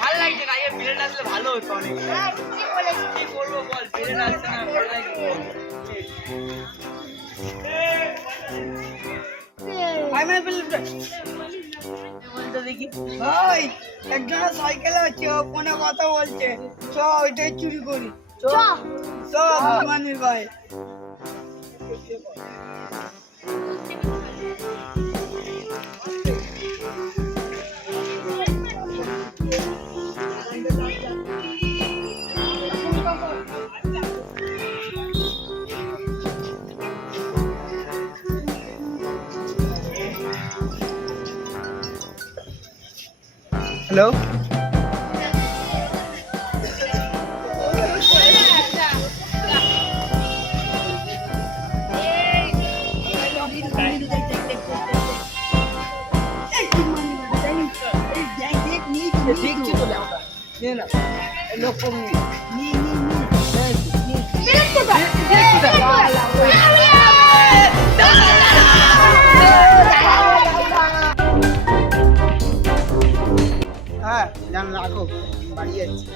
ভালো লাগছে না, ব্রেন আসলে ভালো হতো অনেক। কি করবো বল, ব্রেন আসছে না, ভালো লাগছে। ভাই একজনের সাইকেল আছে, ও ফোনে কথা বলছে, চ ওইটাই চুরি করি। চ বুধমানির ভাই। হ্যালো, দেখছি তো লেওটা নে না লোক হ্যাঁ জান রাখো, বাড়ি যাচ্ছি।